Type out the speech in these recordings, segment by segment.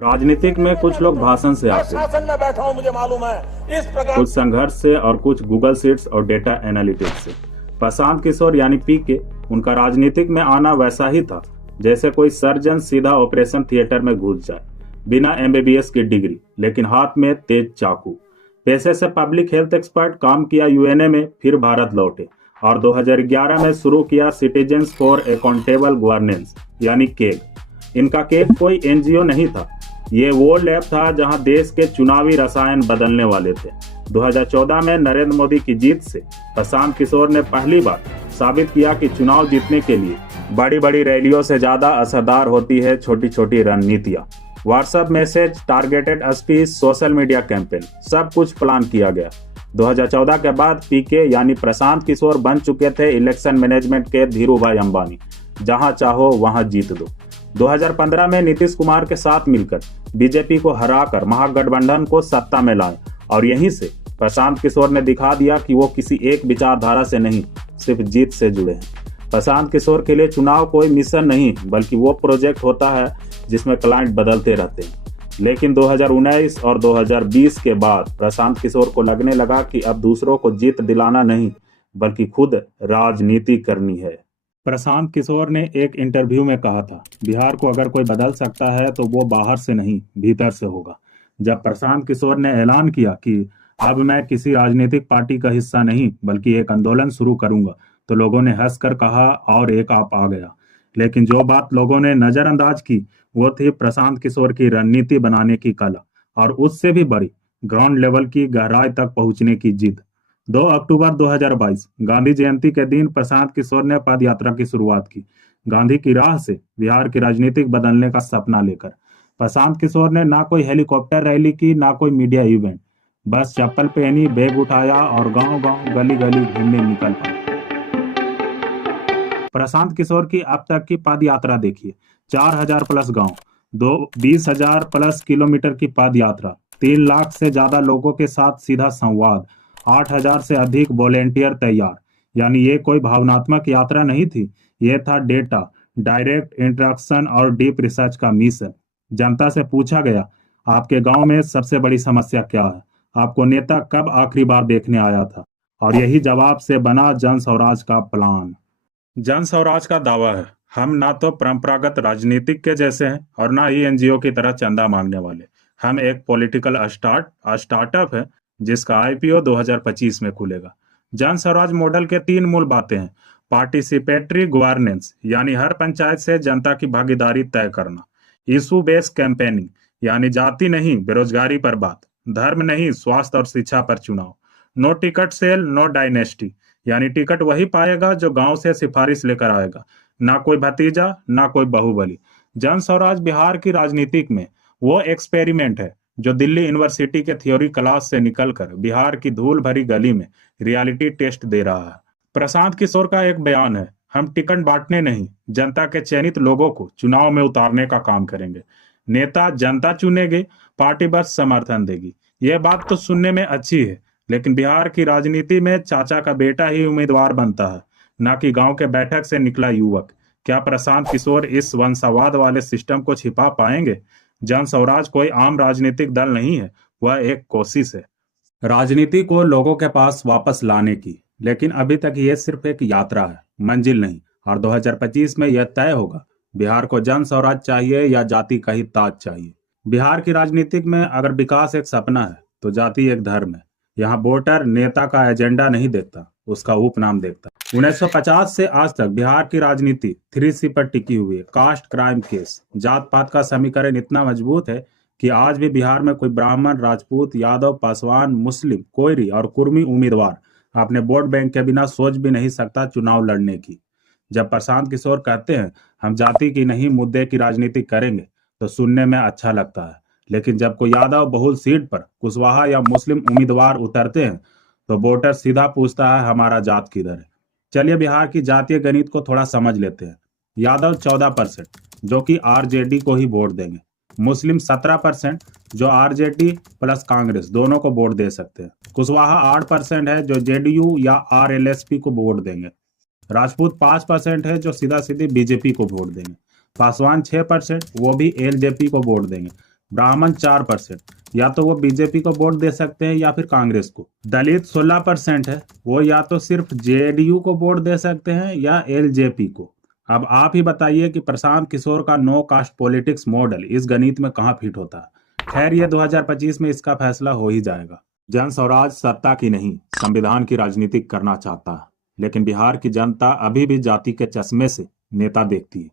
राजनीतिक में कुछ लोग भाषण से आते हैं, शासन में बैठा हूं, मुझे मालूम है इस प्रकार कुछ संघर्ष से और कुछ गूगल शीट्स और डेटा एनालिटिक्स से। प्रशांत किशोर यानी पीके, उनका राजनीतिक में आना वैसा ही था जैसे कोई सर्जन सीधा ऑपरेशन थिएटर में घुस जाए, बिना एमबीबीएस की डिग्री लेकिन हाथ में तेज चाकू। पेशे से पब्लिक हेल्थ एक्सपर्ट, काम किया यूएनए में, फिर भारत लौटे और 2011 में शुरू किया सिटीजन्स फॉर अकाउंटेबल गवर्नेंस यानी केग। इनका केग कोई एनजीओ नहीं था, ये वो लैब था जहां देश के चुनावी रसायन बदलने वाले थे। 2014 में नरेंद्र मोदी की जीत से प्रशांत किशोर ने पहली बार साबित किया कि चुनाव जीतने के लिए बड़ी बड़ी रैलियों से ज्यादा असरदार होती है छोटी छोटी रणनीतियां। WhatsApp message, targeted speech, social media campaign, सब कुछ प्लान किया गया। 2014 के बाद पीके यानी प्रशांत किशोर बन चुके थे इलेक्शन मैनेजमेंट के धीरूभाई अंबानी, जहां चाहो वहां जीत दो। 2015 में नीतीश कुमार के साथ मिलकर बीजेपी को हराकर महागठबंधन को सत्ता में लाए और यहीं से प्रशांत किशोर ने दिखा दिया कि वो किसी एक विचारधारा से नहीं, सिर्फ जीत से जुड़े हैं। प्रशांत किशोर के लिए चुनाव कोई मिशन नहीं, बल्कि वो प्रोजेक्ट होता है जिसमें क्लाइंट बदलते रहते हैं। लेकिन 2019 और 2020 के बाद प्रशांत किशोर को लगने लगा कि अब दूसरों को जीत दिलाना नहीं, बल्कि खुद राजनीति करनी है। प्रशांत किशोर ने एक इंटरव्यू में कहा था, बिहार को अगर कोई बदल सकता है तो वो बाहर से नहीं, भीतर से होगा। जब प्रशांत किशोर ने ऐलान किया कि अब मैं किसी राजनीतिक पार्टी का हिस्सा नहीं बल्कि एक आंदोलन शुरू करूंगा, तो लोगों ने हंसकर कहा और एक आप आ गया। लेकिन जो बात लोगों ने नजरअंदाज की वो थी प्रशांत किशोर की रणनीति बनाने की कला और उससे भी बड़ी ग्राउंड लेवल की गहराई तक पहुंचने की जिद। 2 अक्टूबर 2022 गांधी जयंती के दिन प्रशांत किशोर ने पद यात्रा की शुरुआत की, गांधी की राह से बिहार की राजनीतिक बदलने का सपना लेकर। प्रशांत किशोर ने ना कोई हेलीकॉप्टर रैली की, ना कोई मीडिया इवेंट, बस चप्पल पहनी, बैग उठाया और गांव गांव गली गली घूमने निकल पड़े। प्रशांत किशोर की अब तक की पद यात्रा देखिए, 4000 प्लस गांव, 20,000 प्लस किलोमीटर की पद यात्रा, 3 लाख से ज्यादा लोगों के साथ सीधा संवाद, 8,000 से अधिक वॉलेंटियर तैयार। यानी ये कोई भावनात्मक यात्रा नहीं थी, ये था डेटा, डायरेक्ट इंटरेक्शन और डीप रिसर्च का मिशन। जनता से पूछा गया, आपके गांव में सबसे बड़ी समस्या क्या है, आपको नेता कब आखिरी बार देखने आया था, और यही जवाब से बना जन स्वराज का प्लान। जन स्वराज का दावा है, हम ना तो परंपरागत राजनीतिक के जैसे हैं और ना ही एनजीओ की तरह चंदा मांगने वाले। हम एक पॉलिटिकल स्टार्टअप है जिसका आईपीओ 2025 में खुलेगा। जन स्वराज मॉडल के 3 मूल बातें हैं। पार्टिसिपेटरी गवर्नेंस यानी हर पंचायत से जनता की भागीदारी तय करना। इशू बेस्ड कैंपेनिंग यानी जाति नहीं बेरोजगारी पर बात, धर्म नहीं स्वास्थ्य और शिक्षा पर चुनाव। No ticket sale, no dynasty यानी टिकट वही पाएगा जो गांव से सिफारिश लेकर आएगा, ना कोई भतीजा ना कोई बाहुबली। जन स्वराज बिहार की राजनीतिक में वो एक्सपेरिमेंट है जो दिल्ली यूनिवर्सिटी के थ्योरी क्लास से निकलकर बिहार की धूल भरी गली में रियलिटी टेस्ट दे रहा है। प्रशांत किशोर का एक बयान है, हम टिकट बांटने नहीं, जनता के चयनित लोगों को चुनाव में उतारने का काम करेंगे। नेता जनता चुनेगी, पार्टी बस समर्थन देगी। यह बात तो सुनने में अच्छी है, लेकिन बिहार की राजनीति में चाचा का बेटा ही उम्मीदवार बनता है, ना कि गांव के बैठक से निकला युवक। क्या प्रशांत किशोर इस वंशवाद वाले सिस्टम को छिपा पाएंगे? जन स्वराज कोई आम राजनीतिक दल नहीं है, वह एक कोशिश है राजनीति को लोगों के पास वापस लाने की। लेकिन अभी तक ये सिर्फ एक यात्रा है, मंजिल नहीं। और 2025 में यह तय होगा, बिहार को जन स्वराज चाहिए या जाति का ही ताज चाहिए। बिहार की राजनीतिक में अगर विकास एक सपना है तो जाति एक धर्म है। यहाँ वोटर नेता का एजेंडा नहीं देखता, उसका उपनाम देखता। 1950 से आज तक बिहार की राजनीति 3C पर टिकी हुई है। कास्ट, क्राइम, केस, जात पात का समीकरण इतना मजबूत है कि आज भी बिहार में कोई ब्राह्मण, राजपूत, यादव, पासवान, मुस्लिम, कोयरी और कुर्मी उम्मीदवार अपने वोट बैंक के बिना सोच भी नहीं सकता चुनाव लड़ने की। जब प्रशांत किशोर कहते हैं हम जाति की नहीं मुद्दे की राजनीति करेंगे, तो सुनने में अच्छा लगता है। लेकिन जब कोई यादव बहुल सीट पर कुशवाहा या मुस्लिम उम्मीदवार उतरते हैं तो वोटर सीधा पूछता है हमारा जात किधर है। चलिए बिहार की जातीय गणित को थोड़ा समझ लेते हैं। यादव 14% जो कि आरजेडी को ही वोट देंगे, मुस्लिम 17% जो आरजेडी प्लस कांग्रेस दोनों को वोट दे सकते हैं, कुशवाहा 8% है जो जेडीयू या आरएलएसपी को वोट देंगे, राजपूत 5% है जो सीधा सीधी बीजेपी को वोट देंगे, पासवान 6% वो भी एलजेपी को वोट देंगे, ब्राह्मण 4%, या तो वो बीजेपी को वोट दे सकते हैं या फिर कांग्रेस को। दलित 16% है, वो या तो सिर्फ जेडीयू को वोट दे सकते हैं या एलजेपी को। अब आप ही बताइए कि प्रशांत किशोर का नो कास्ट पॉलिटिक्स मॉडल इस गणित में कहाँ फिट होता है। खैर, ये 2025 में इसका फैसला हो ही जाएगा। जन स्वराज सत्ता की नहीं, संविधान की राजनीति करना चाहता है, लेकिन बिहार की जनता अभी भी जाति के चश्मे से नेता देखती है।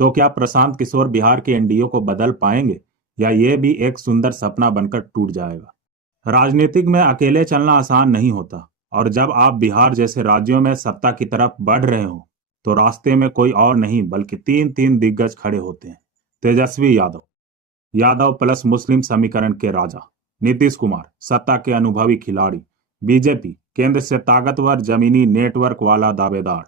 तो क्या प्रशांत किशोर बिहार के एनडीए को बदल पाएंगे, या ये भी एक सुंदर सपना बनकर टूट जाएगा। राजनीतिक में अकेले चलना आसान नहीं होता, और जब आप बिहार जैसे राज्यों में सत्ता की तरफ बढ़ रहे हो तो रास्ते में कोई और नहीं बल्कि तीन तीन दिग्गज खड़े होते हैं। तेजस्वी यादव, यादव प्लस मुस्लिम समीकरण के राजा। नीतीश कुमार, सत्ता के अनुभवी खिलाड़ी। बीजेपी, केंद्र से ताकतवर जमीनी नेटवर्क वाला दावेदार।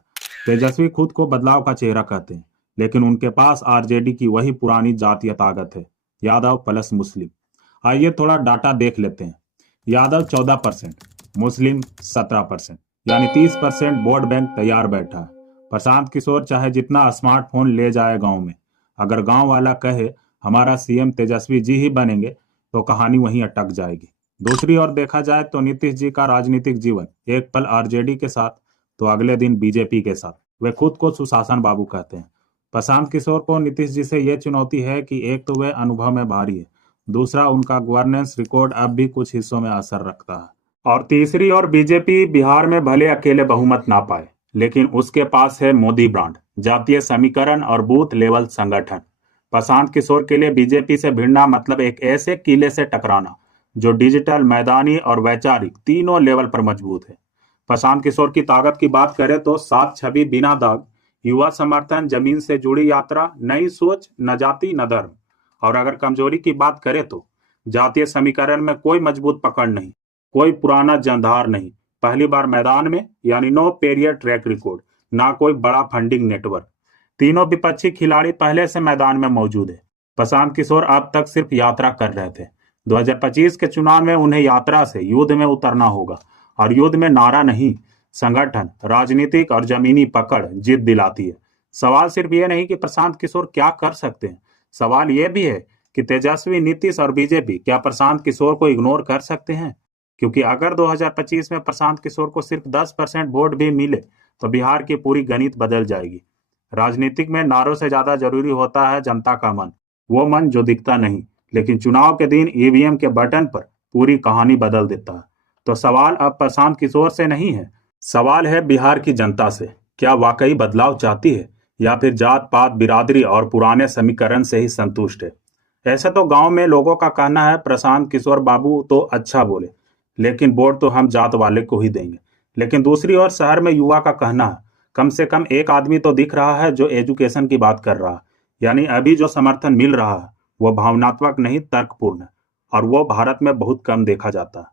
तेजस्वी खुद को बदलाव का चेहरा कहते हैं, लेकिन उनके पास आरजेडी की वही पुरानी जातीय ताकत है। यादव प्लस मुस्लिम। आइए थोड़ा डाटा देख लेते हैं। यादव 14%, मुस्लिम 17%, यानी 30% वोट बैंक तैयार बैठा है। प्रशांत किशोर चाहे जितना स्मार्टफोन ले जाए गांव में, अगर गांव वाला कहे हमारा सीएम तेजस्वी जी ही बनेंगे, तो कहानी वहीं अटक जाएगी। दूसरी ओर देखा जाए तो नीतीश जी का राजनीतिक जीवन एक पल आरजेडी के साथ तो अगले दिन बीजेपी के साथ। वे खुद को सुशासन बाबू कहते हैं। प्रशांत किशोर को नीतीश जी से यह चुनौती है कि एक तो वे अनुभव में भारी है, दूसरा उनका गवर्नेंस रिकॉर्ड अब भी कुछ हिस्सों में असर रखता है, और तीसरी ओर बीजेपी बिहार में भले अकेले बहुमत ना पाए, लेकिन उसके पास है मोदी ब्रांड, जातीय समीकरण और बूथ लेवल संगठन। प्रशांत किशोर के लिए बीजेपी से भिड़ना मतलब एक ऐसे किले से टकराना जो डिजिटल, मैदानी और वैचारिक तीनों लेवल पर मजबूत है। प्रशांत किशोर की ताकत की बात करें तो सात छवि बिना दाग, युवा समर्थन, जमीन से जुड़ी यात्रा, नई सोच, न जाति न धर्म। और अगर कमजोरी की बात करें तो जातीय समीकरण में कोई मजबूत पकड़ नहीं, कोई पुराना जंधार नहीं, पहली बार मैदान में, यानी नो पीरियड ट्रैक रिकॉर्ड, ना कोई बड़ा फंडिंग नेटवर्क। तीनों विपक्षी खिलाड़ी पहले से मैदान में मौजूद है। प्रशांत किशोर अब तक सिर्फ यात्रा कर रहे थे। 2025 के चुनाव में उन्हें यात्रा से युद्ध में उतरना होगा, और युद्ध में नारा नहीं, संगठन, राजनीतिक और जमीनी पकड़ जीत दिलाती है। सवाल सिर्फ ये नहीं कि प्रशांत किशोर क्या कर सकते हैं, सवाल ये भी है कि तेजस्वी, नीतीश और बीजेपी क्या प्रशांत किशोर को इग्नोर कर सकते हैं। क्योंकि अगर 2025 में प्रशांत किशोर को सिर्फ 10% वोट भी मिले तो बिहार की पूरी गणित बदल जाएगी। राजनीतिक में नारों से ज्यादा जरूरी होता है जनता का मन, वो मन जो दिखता नहीं, लेकिन चुनाव के दिन ईवीएम के बटन पर पूरी कहानी बदल देता है। तो सवाल अब प्रशांत किशोर से नहीं है, सवाल है बिहार की जनता से। क्या वाकई बदलाव चाहती है, या फिर जात पात, बिरादरी और पुराने समीकरण से ही संतुष्ट है। ऐसे तो गांव में लोगों का कहना है प्रशांत किशोर बाबू तो अच्छा बोले, लेकिन वोट तो हम जात वाले को ही देंगे। लेकिन दूसरी ओर शहर में युवा का कहना है कम से कम एक आदमी तो दिख रहा है जो एजुकेशन की बात कर रहा है, यानी अभी जो समर्थन मिल रहा है वो भावनात्मक नहीं, तर्कपूर्ण है, और वो भारत में बहुत कम देखा जाता है।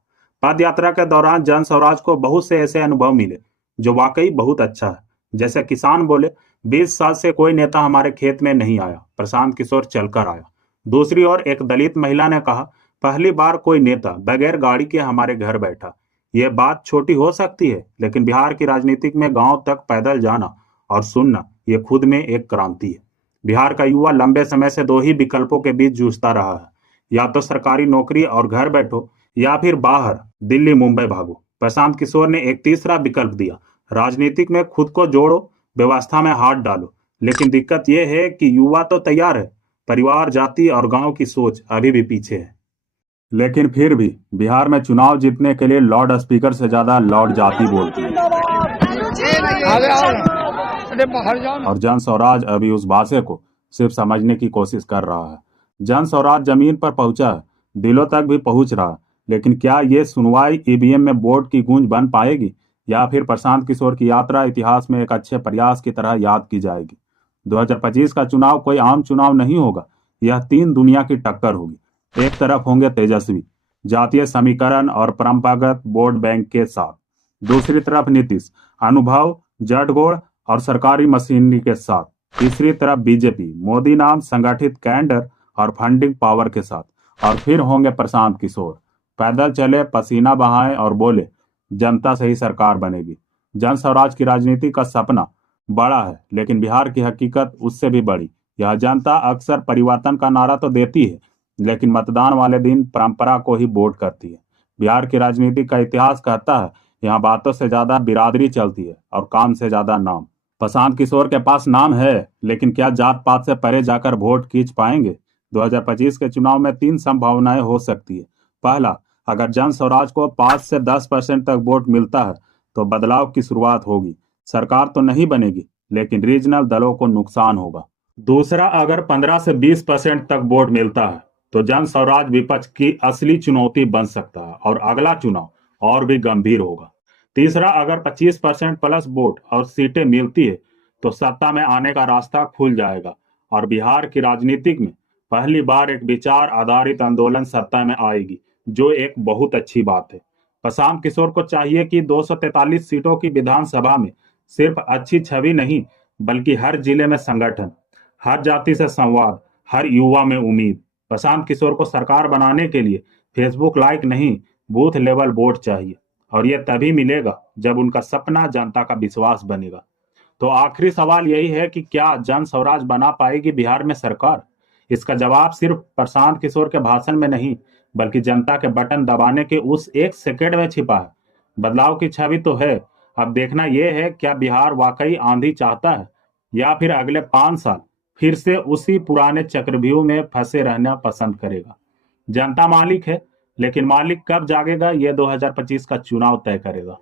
पद यात्रा के दौरान जन स्वराज को बहुत से ऐसे अनुभव मिले जो वाकई बहुत अच्छा है। जैसे किसान बोले, 20 साल से कोई नेता हमारे खेत में नहीं आया, प्रशांत किशोर चलकर आया। दूसरी ओर एक दलित महिला ने कहा, पहली बार कोई नेता बगैर गाड़ी के हमारे घर बैठा। यह बात छोटी हो सकती है, लेकिन बिहार की राजनीतिक में गांव तक पैदल जाना और सुनना, यह खुद में एक क्रांति है। बिहार का युवा लंबे समय से दो ही विकल्पों के बीच जूझता रहा है, या तो सरकारी नौकरी और घर बैठो, या फिर बाहर दिल्ली मुंबई भागो। प्रशांत किशोर ने एक तीसरा विकल्प दिया, राजनीतिक में खुद को जोड़ो, व्यवस्था में हाथ डालो। लेकिन दिक्कत यह है कि युवा तो तैयार है, परिवार, जाति और गांव की सोच अभी भी पीछे है। लेकिन फिर भी बिहार में चुनाव जीतने के लिए लाउड स्पीकर से ज्यादा लाउड जाति बोलती है, और जन स्वराज अभी उस भाषा को सिर्फ समझने की कोशिश कर रहा है। जन स्वराज जमीन पर पहुंचा है, दिलों तक भी पहुंच रहा है, लेकिन क्या ये सुनवाई ईवीएम में वोट की गूंज बन पाएगी, या फिर प्रशांत किशोर की यात्रा इतिहास में एक अच्छे प्रयास की तरह याद की जाएगी। 2025 का चुनाव कोई आम चुनाव नहीं होगा, यह तीन दुनिया की टक्कर होगी। एक तरफ होंगे तेजस्वी, जातीय समीकरण और परंपरागत वोट बैंक के साथ। दूसरी तरफ नीतीश, अनुभव, जड़गोड़ और सरकारी मशीनरी के साथ। तीसरी तरफ बीजेपी, मोदी नाम, संगठित कैडर और फंडिंग पावर के साथ। और फिर होंगे प्रशांत किशोर, पैदल चले, पसीना बहाए और बोले जनता से ही सरकार बनेगी। जन स्वराज की राजनीति का सपना बड़ा है, लेकिन बिहार की हकीकत उससे भी बड़ी। यह जनता अक्सर परिवर्तन का नारा तो देती है, लेकिन मतदान वाले दिन परंपरा को ही वोट करती है। बिहार की राजनीति का इतिहास कहता है, यहाँ बातों से ज्यादा बिरादरी चलती है और काम से ज्यादा नाम। प्रशांत किशोर के पास नाम है, लेकिन क्या जात पात से परे जाकर वोट खींच पाएंगे? 2025 के चुनाव में 3 संभावनाएं हो सकती है। पहला, अगर जन स्वराज को 5 से 10% तक वोट मिलता है तो बदलाव की शुरुआत होगी। सरकार तो नहीं बनेगी, लेकिन रीजनल दलों को नुकसान होगा। दूसरा, अगर 15 से 20% तक वोट मिलता है तो जन स्वराज विपक्ष की असली चुनौती बन सकता है और अगला चुनाव और भी गंभीर होगा। तीसरा, अगर 25% प्लस वोट और सीटें मिलती है तो सत्ता में आने का रास्ता खुल जाएगा और बिहार की राजनीति में पहली बार एक विचार आधारित आंदोलन सत्ता में आएगी, जो एक बहुत अच्छी बात है। प्रशांत किशोर को चाहिए कि 243 सीटों की विधानसभा में सिर्फ अच्छी छवि नहीं, बल्कि हर जिले में संगठन, हर जाति से संवाद, हर युवा में उम्मीद। प्रशांत किशोर को सरकार बनाने के लिए फेसबुक लाइक नहीं, बूथ लेवल वोट चाहिए, और यह तभी मिलेगा जब उनका सपना जनता का विश्वास बनेगा। तो आखिरी सवाल यही है कि क्या जन स्वराज बना पाएगी बिहार में सरकार? इसका जवाब सिर्फ प्रशांत किशोर के भाषण में नहीं, बल्कि जनता के बटन दबाने के उस 1 सेकंड में छिपा है। बदलाव की छवि तो है, अब देखना यह है क्या बिहार वाकई आंधी चाहता है या फिर अगले 5 साल फिर से उसी पुराने चक्रव्यूह में फंसे रहना पसंद करेगा। जनता मालिक है, लेकिन मालिक कब जागेगा, यह 2025 का चुनाव तय करेगा।